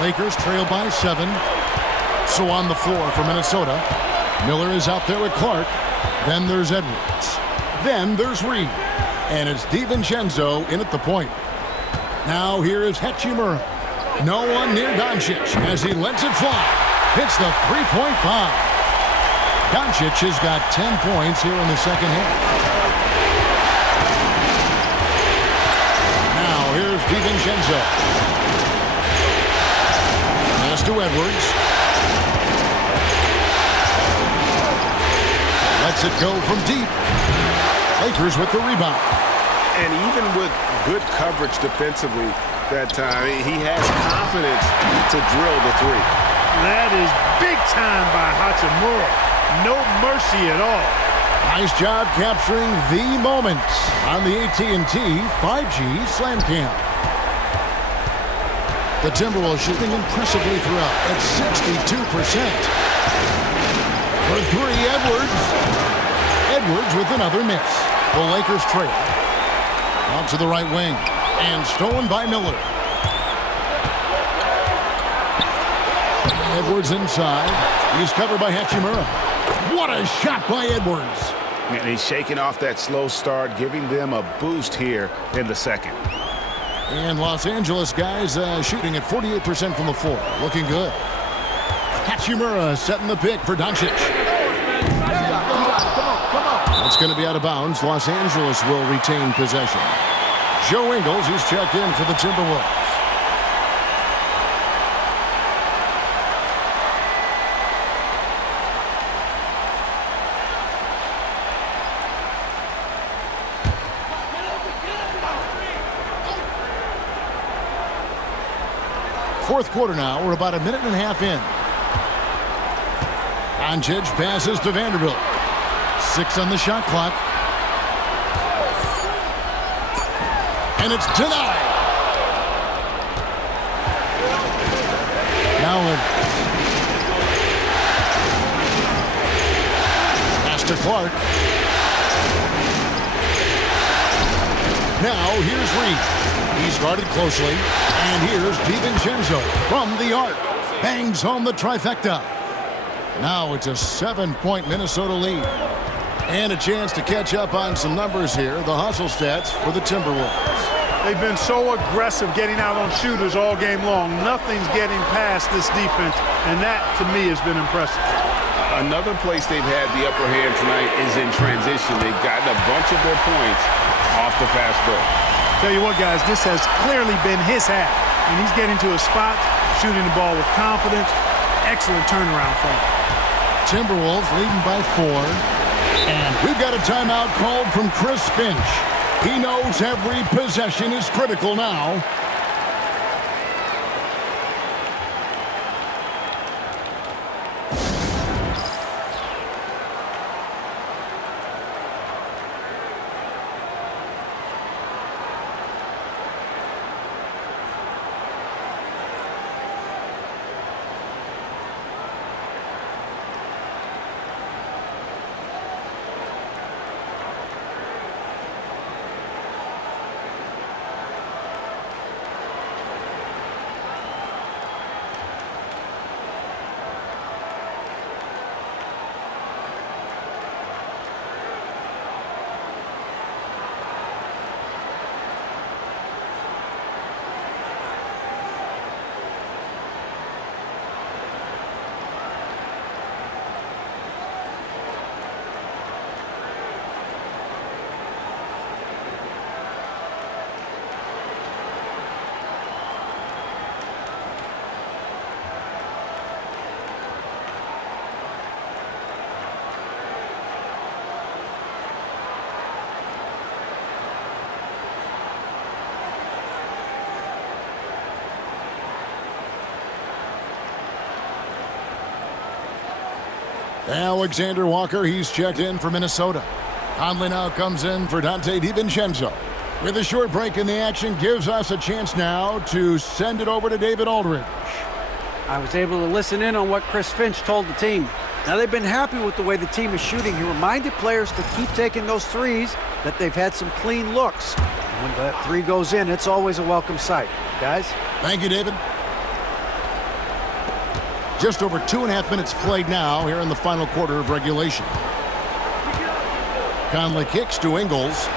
Lakers trail by 7. So on the floor for Minnesota, Miller is out there with Clark. Then there's Edwards. Then there's Reed. And it's DiVincenzo in at the point. Now here is Hachimura. No one near Doncic as he lets it fly. Hits the three-point bomb. Doncic has got 10 points here in the second half. Now here's DiVincenzo. Pass to Edwards. Lets it go from deep. Lakers with the rebound. And even with good coverage defensively that time, he has confidence to drill the three. That is big time by Hachimura. No mercy at all. Nice job capturing the moments on the AT&T 5G Slam Cam. The Timberwolves shooting impressively throughout at 62%. For three, Edwards. Edwards with another miss. The Lakers trail. Out to the right wing. And stolen by Miller. Edwards inside. He's covered by Hachimura. What a shot by Edwards. And he's shaking off that slow start, giving them a boost here in the second. And Los Angeles guys shooting at 48% from the floor. Looking good. Hachimura setting the pick for Doncic. That's going to be out of bounds. Los Angeles will retain possession. Joe Ingles, he's checked in for the Timberwolves. Fourth quarter now. We're about a minute and a half in. Doncic passes to Vanderbilt. 6 on the shot clock. And it's denied. Now pass to Clark. Now here's Reed. He's guarded closely. And here's DiVincenzo from the arc. Bangs home the trifecta. Now it's a 7-point Minnesota lead. And a chance to catch up on some numbers here. The hustle stats for the Timberwolves. They've been so aggressive getting out on shooters all game long. Nothing's getting past this defense, and that, to me, has been impressive. Another place they've had the upper hand tonight is in transition. They've gotten a bunch of their points off the fast break. Tell you what, guys, this has clearly been his half. And he's getting to a spot, shooting the ball with confidence. Excellent turnaround for him. Timberwolves leading by 4. And we've got a timeout called from Chris Finch. He knows every possession is critical now. Alexander Walker, he's checked in for Minnesota. Conley now comes in for Donte DiVincenzo. With a short break in the action, gives us a chance now to send it over to David Aldridge. I was able to listen in on what Chris Finch told the team. Now they've been happy with the way the team is shooting. He reminded players to keep taking those threes, that they've had some clean looks. And when that three goes in, it's always a welcome sight. Guys? Thank you, David. Just over 2.5 minutes played now here in the final quarter of regulation. Conley kicks to Ingles.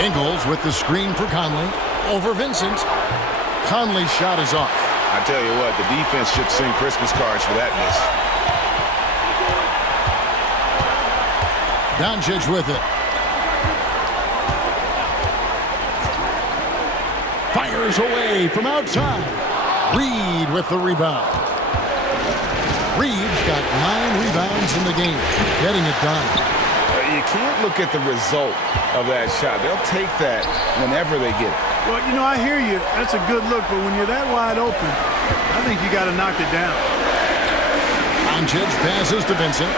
Ingles with the screen for Conley. Over Vincent. Conley's shot is off. I tell you what, the defense should send Christmas cards for that miss. Doncic with it. Fires away from outside. Reed with the rebound. Reed's got 9 rebounds in the game, getting it done. You can't look at the result of that shot. They'll take that whenever they get it. Well, you know, I hear you. That's a good look, but when you're that wide open, I think you got to knock it down. Doncic passes to Vincent.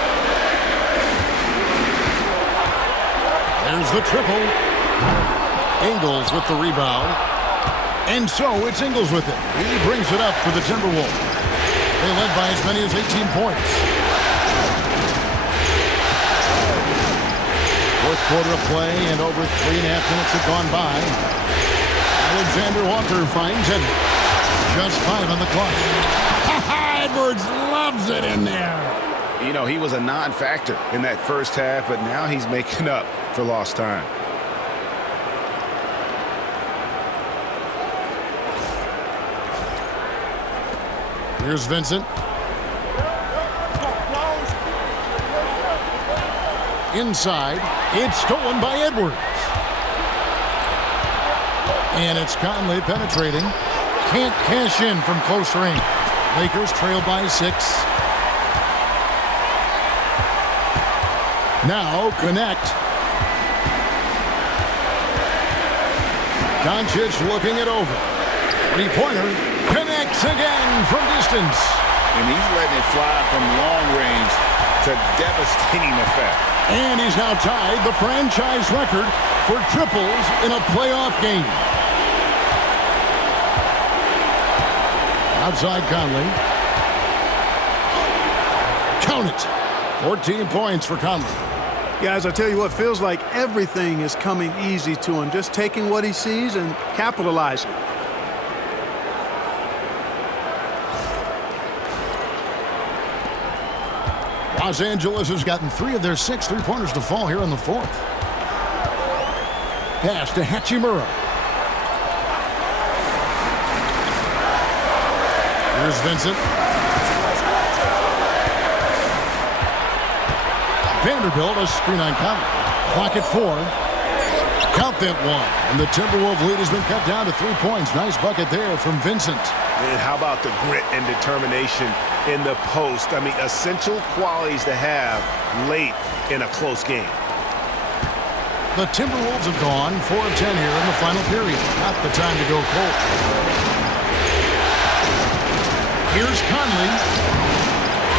There's the triple. Ingles with the rebound. And so it's Ingles with it. He brings it up for the Timberwolves. They led by as many as 18 points. Fourth quarter of play, and over 3.5 minutes have gone by. Alexander Walker finds it. Just 5 on the clock. Edwards loves it in there. You know, he was a non-factor in that first half, but now he's making up for lost time. Here's Vincent. Inside. It's stolen by Edwards. And it's Conley penetrating. Can't cash in from close range. Lakers trail by 6. Now connect. Doncic looking it over. Three-pointer connects again from distance. And he's letting it fly from long range to devastating effect. And he's now tied the franchise record for triples in a playoff game. Outside Conley. Count it. 14 points for Conley. Guys, I tell you what, feels like everything is coming easy to him. Just taking what he sees and capitalizing. Los Angeles has gotten 3 of their 6 three-pointers to fall here in the fourth. Pass to Hachimura. Here's Vincent. Vanderbilt, a screen on Conley. Clock at 4. Count that one. And the Timberwolves lead has been cut down to 3 points. Nice bucket there from Vincent. And how about the grit and determination in the post? I mean, essential qualities to have late in a close game. The Timberwolves have gone 4 of 10 here in the final period. Not the time to go cold. Here's Conley.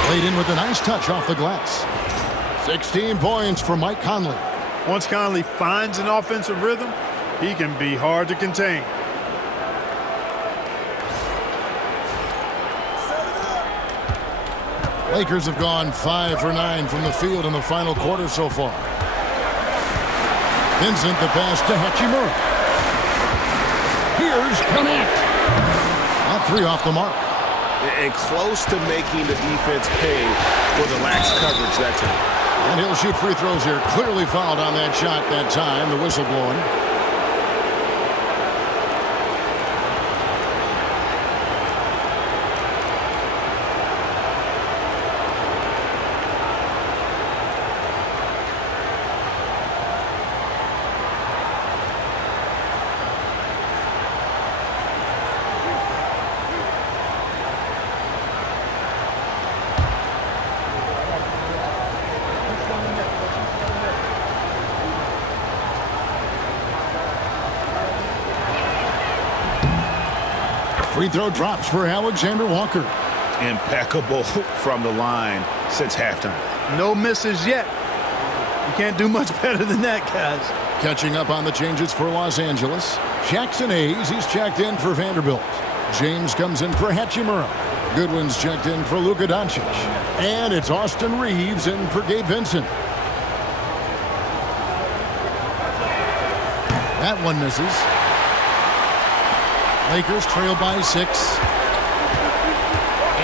Played in with a nice touch off the glass. 16 points for Mike Conley. Once Conley finds an offensive rhythm, he can be hard to contain. Lakers have gone 5 for 9 from the field in the final quarter so far. Vincent, the pass to Hachimura. Here's Connect. Not 3 off the mark. And close to making the defense pay for the lax coverage that time. And he'll shoot free throws here. Clearly fouled on that shot that time. The whistle blowing. Free throw drops for Alexander Walker. Impeccable from the line since halftime. No misses yet. You can't do much better than that, guys. Catching up on the changes for Los Angeles. Jackson Hayes, he's checked in for Vanderbilt. James comes in for Hachimura. Goodwin's checked in for Luka Doncic. And it's Austin Reeves in for Gabe Vincent. That one misses. Lakers trail by 6.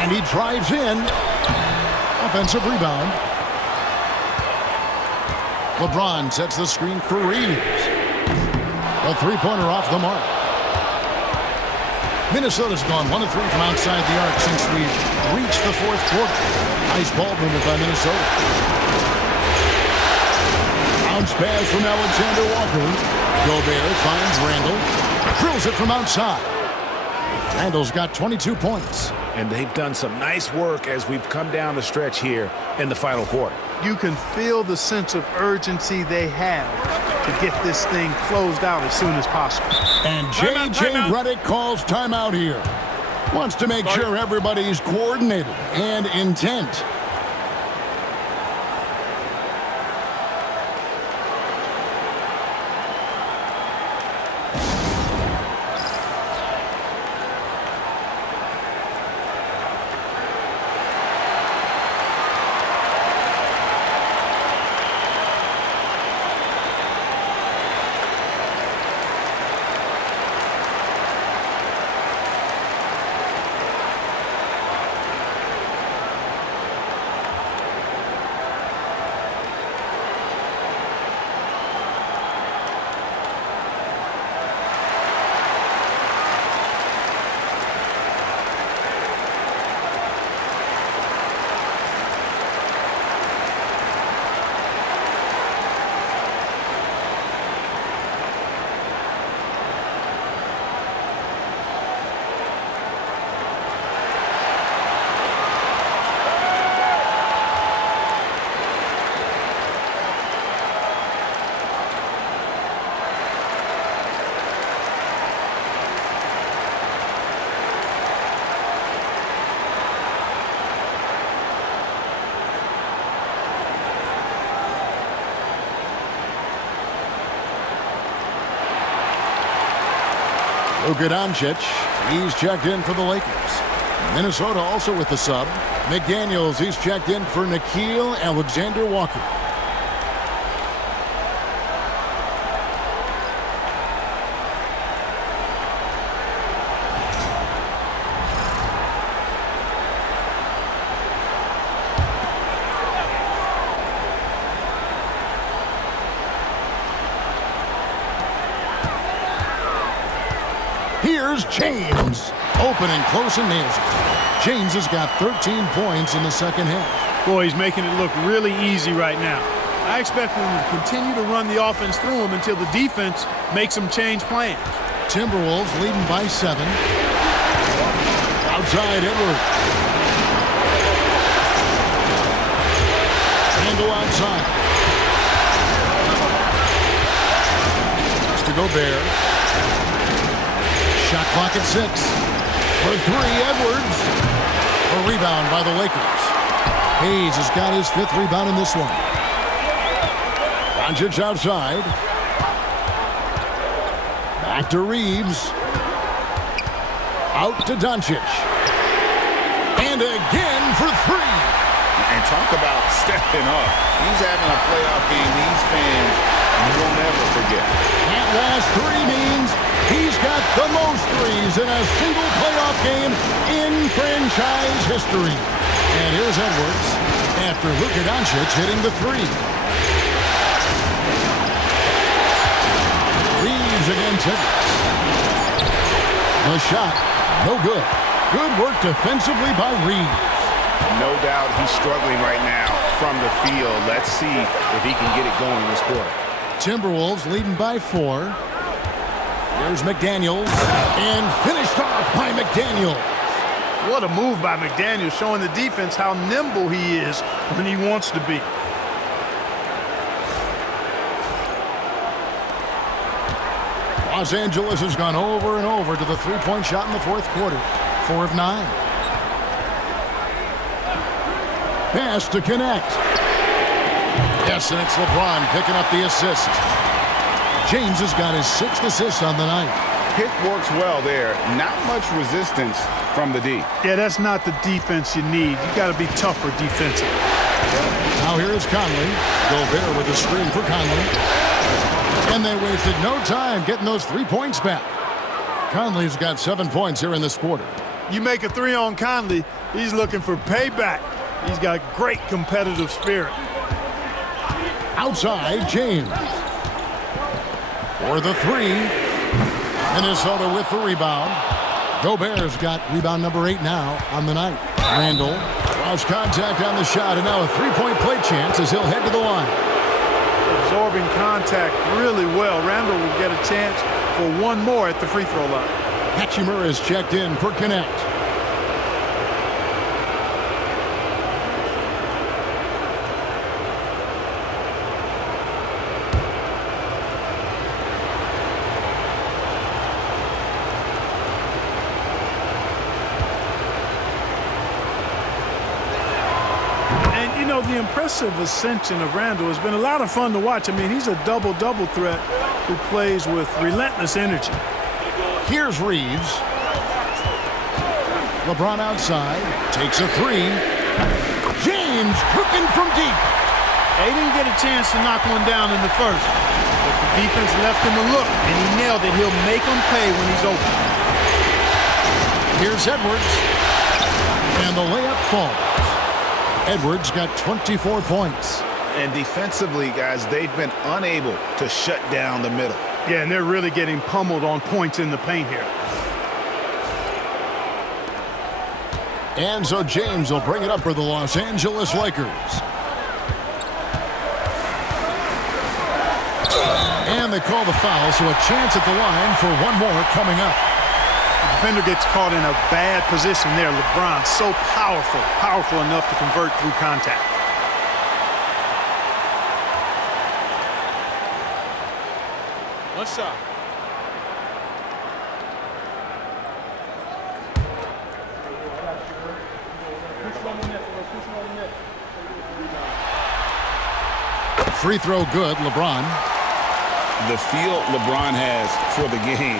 And he drives in. Offensive rebound. LeBron sets the screen for Reeves. A three-pointer off the mark. Minnesota's gone 1 of 3 from outside the arc since we've reached the fourth quarter. Nice ball movement by Minnesota. Bounce pass from Alexander Walker. Gobert finds Randall. Drills it from outside. Randall's got 22 points. And they've done some nice work as we've come down the stretch here in the final quarter. You can feel the sense of urgency they have to get this thing closed out as soon as possible. And J.J. Redick calls timeout here. Wants to make sure everybody's coordinated and intent. Luka Doncic, he's checked in for the Lakers. Minnesota also with the sub. McDaniels, he's checked in for Nickeil Alexander-Walker. Here's James. Open and close and nails it. James has got 13 points in the second half. Boy, he's making it look really easy right now. I expect them to continue to run the offense through him until the defense makes them change plans. Timberwolves leading by 7. Outside Edwards. Handle outside. To Gobert. Shot clock at 6. For 3, Edwards. A rebound by the Lakers. Hayes has got his 5th rebound in this one. Doncic outside. Back to Reeves. Out to Doncic. And again for 3. And talk about stepping up. He's having a playoff game these fans will never forget. That last 3 means he's got the most threes in a single playoff game in franchise history. And here's Edwards after Luka Doncic hitting the 3. Reeves against Edwards. The shot, no good. Good work defensively by Reeves. No doubt he's struggling right now from the field. Let's see if he can get it going this quarter. Timberwolves leading by 4. Here's McDaniels, and finished off by McDaniels. What a move by McDaniels, showing the defense how nimble he is when he wants to be. Los Angeles has gone over and over to the three-point shot in the fourth quarter. 4 of 9. Pass to connect. Yes, and it's LeBron picking up the assist. James has got his 6th assist on the night. Pick works well there. Not much resistance from the D. Yeah, that's not the defense you need. You got to be tougher defensively. Now here is Conley. Gobert with a screen for Conley. And they wasted no time getting those 3 points back. Conley's got 7 points here in this quarter. You make a three on Conley, he's looking for payback. He's got great competitive spirit. Outside, James. For the three. Minnesota with the rebound. Gobert's got rebound number 8 now on the night. Randall lost contact on the shot, and now a three-point play chance as he'll head to the line. Absorbing contact really well. Randall will get a chance for one more at the free throw line. Hatchimer is checked in for Connect. The impressive ascension of Randall has been a lot of fun to watch. I mean, he's a double-double threat who plays with relentless energy. Here's Reeves. LeBron outside, takes a three. James cooking from deep. They didn't get a chance to knock one down in the first, but the defense left him a look, and he nailed it. He'll make them pay when he's open. Here's Edwards, and the layup falls. Edwards got 24 points. And defensively, guys, they've been unable to shut down the middle. Yeah, and they're really getting pummeled on points in the paint here. And so James will bring it up for the Los Angeles Lakers. And they call the foul, so a chance at the line for one more coming up. The defender gets caught in a bad position there. LeBron, so powerful enough to convert through contact. One shot. Free throw good, LeBron. The feel LeBron has for the game,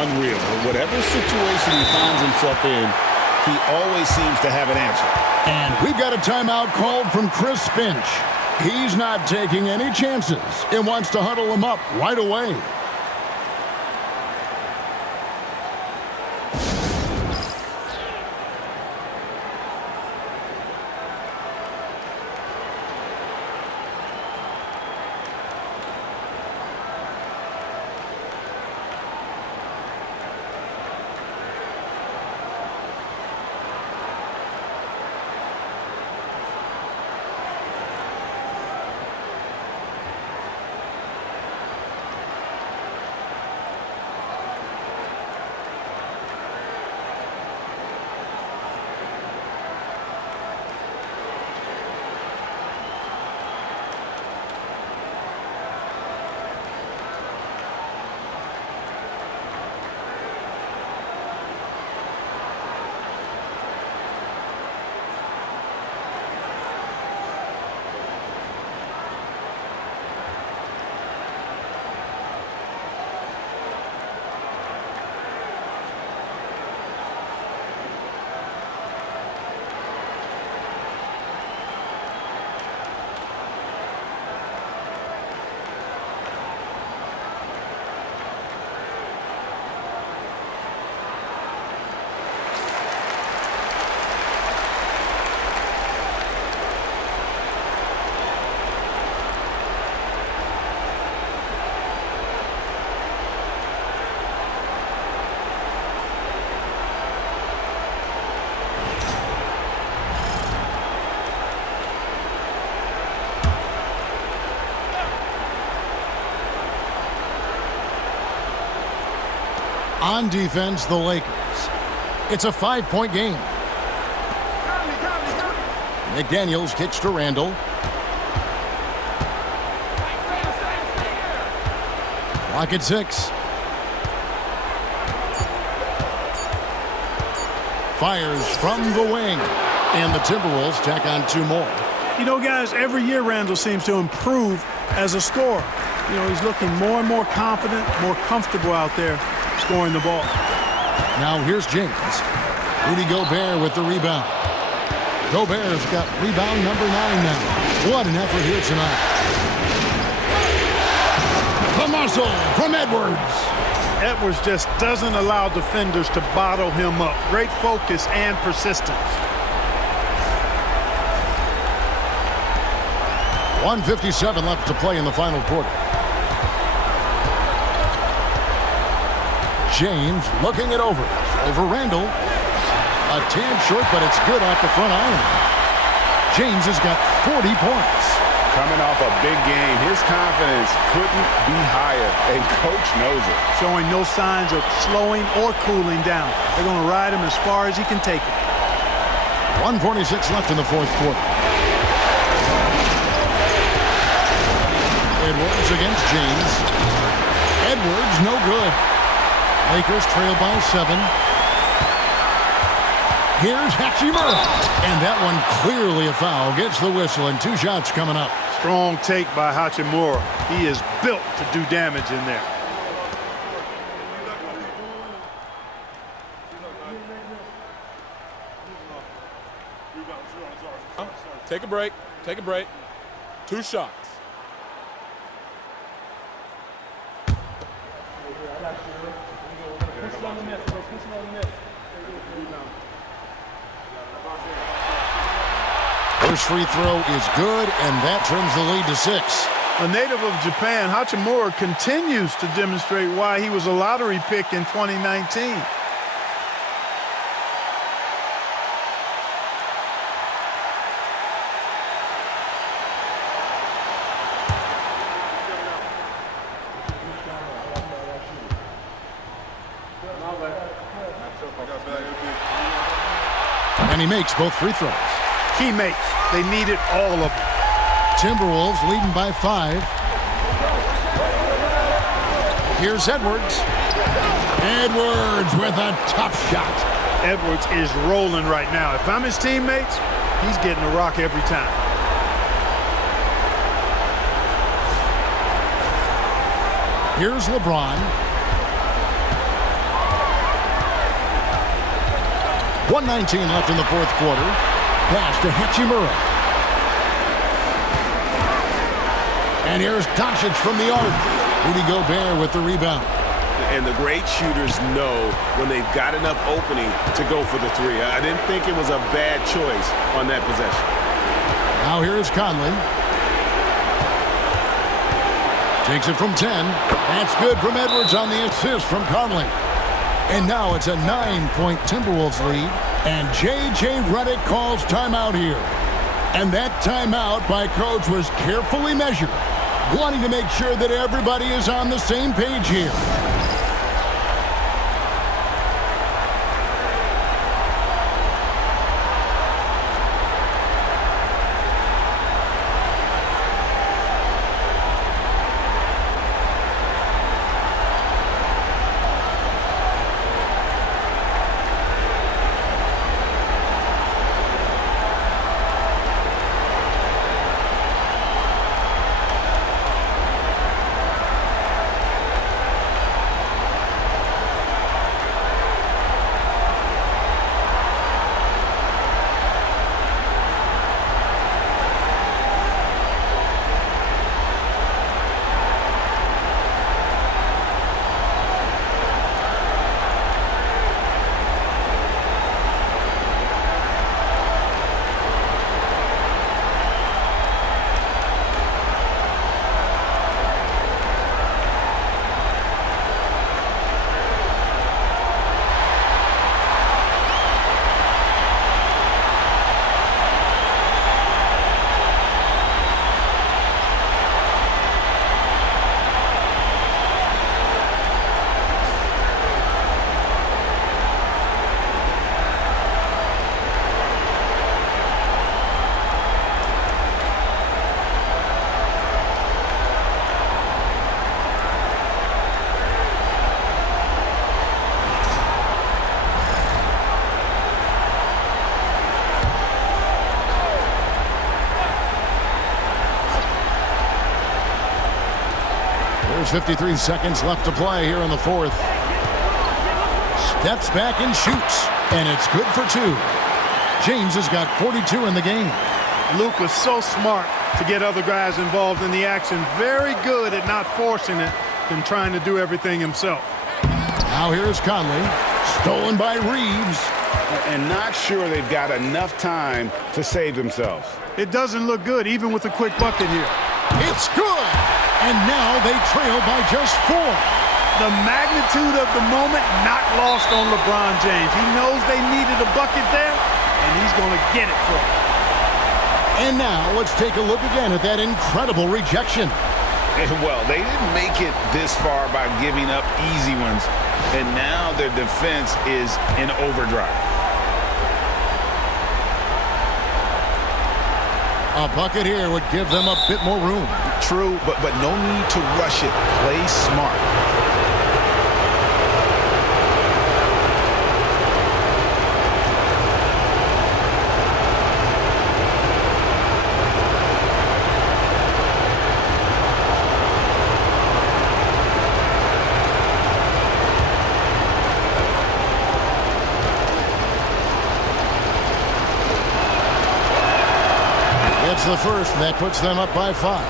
unreal. Whatever situation he finds himself in, he always seems to have an answer. And we've got a timeout called from Chris Finch. He's not taking any chances and wants to huddle him up right away. On defense, the Lakers. It's a 5-point game. McDaniels kicks to Randall. Clock at 6. Fires from the wing. And the Timberwolves tack on 2 more. You know, guys, every year Randall seems to improve as a scorer. You know, he's looking more and more confident, more comfortable out there scoring the ball. Now here's James. Rudy Gobert with the rebound. Gobert's got rebound number 9 now. What an effort here tonight. The muscle from Edwards. Edwards just doesn't allow defenders to bottle him up. Great focus and persistence. 1:57 left to play in the final quarter. James looking it over Randall. A tad short, but it's good off the front iron. James has got 40 points. Coming off a big game, his confidence couldn't be higher, and coach knows it. Showing no signs of slowing or cooling down. They're going to ride him as far as he can take it. 1:46 left in the fourth quarter. Edwards against James. Edwards, no good. Lakers trail by 7. Here's Hachimura. And that one clearly a foul. Gets the whistle, and 2 shots coming up. Strong take by Hachimura. He is built to do damage in there. Take a break. Take a break. 2 shots. First free throw is good, and that turns the lead to 6. A native of Japan, Hachimura continues to demonstrate why he was a lottery pick in 2019. And he makes both free throws. Teammates, they needed all of them. Timberwolves leading by 5. Here's Edwards. Edwards with a tough shot. Edwards is rolling right now. If I'm his teammates, he's getting a rock every time. Here's LeBron. 1:19 left in the fourth quarter. Pass to Hachimura. And here's Doncic from the arc. Rudy Gobert with the rebound. And the great shooters know when they've got enough opening to go for the 3. I didn't think it was a bad choice on that possession. Now here's Conley. Takes it from 10. That's good from Edwards on the assist from Conley. And now it's a 9-point Timberwolves lead. And J.J. Redick calls timeout here. And that timeout by coach was carefully measured, wanting to make sure that everybody is on the same page here. There's 53 seconds left to play here in the fourth. Steps back and shoots, and it's good for 2. James has got 42 in the game. Luka's so smart to get other guys involved in the action. Very good at not forcing it and trying to do everything himself. Now here's Conley. Stolen by Reeves. And not sure they've got enough time to save themselves. It doesn't look good, even with a quick bucket here. It's good! And now they trail by just 4. The magnitude of the moment not lost on LeBron James. He knows they needed a bucket there, and he's going to get it for them. And now let's take a look again at that incredible rejection. Well, they didn't make it this far by giving up easy ones, and now their defense is in overdrive. A bucket here would give them a bit more room. True, but no need to rush it. Play smart. It's the first, and that puts them up by 5.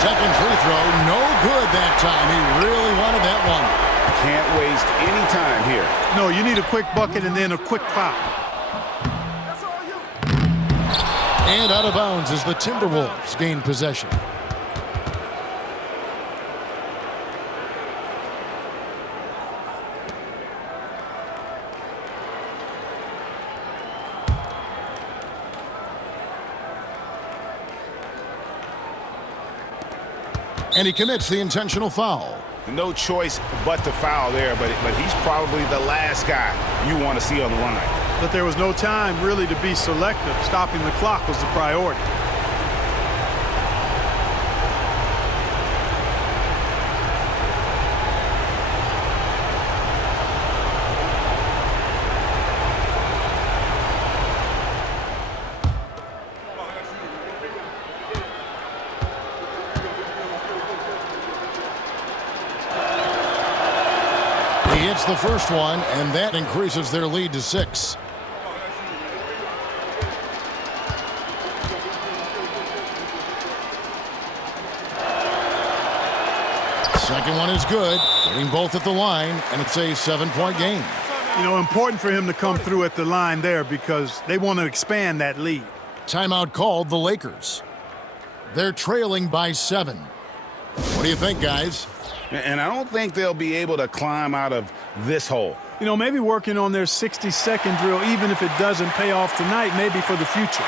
Second free throw, no good that time. He really wanted that one. Can't waste any time here. No, you need a quick bucket and then a quick foul. And out of bounds as the Timberwolves gain possession. And he commits the intentional foul. No choice but to foul there, but he's probably the last guy you want to see on the line. But there was no time really to be selective. Stopping the clock was the priority. He hits the first one, and that increases their lead to 6. Second one is good, getting both at the line, and it's a 7-point game. You know, important for him to come through at the line there because they want to expand that lead. Timeout called the Lakers. They're trailing by 7. What do you think, guys? And I don't think they'll be able to climb out of this hole. You know, maybe working on their 60-second drill, even if it doesn't pay off tonight, maybe for the future.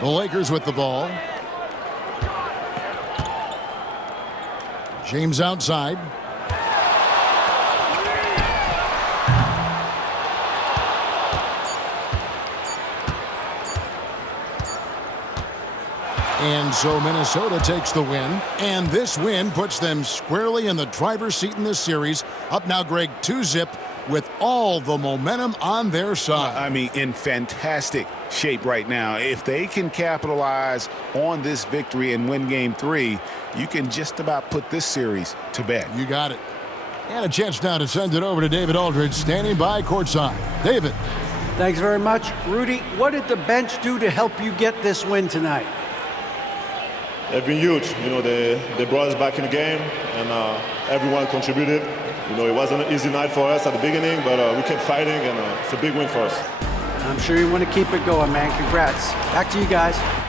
The Lakers with the ball. James outside. And so Minnesota takes the win, and this win puts them squarely in the driver's seat in this series. Up now, Greg, 2-zip with all the momentum on their side. I mean, in fantastic shape right now. If they can capitalize on this victory and win Game 3, you can just about put this series to bed. You got it. And a chance now to send it over to David Aldridge, standing by courtside. David. Thanks very much. Rudy, what did the bench do to help you get this win tonight? They've been huge. You know, they brought us back in the game, and everyone contributed. You know, it wasn't an easy night for us at the beginning, but we kept fighting, and it's a big win for us. I'm sure you want to keep it going, man. Congrats. Back to you guys.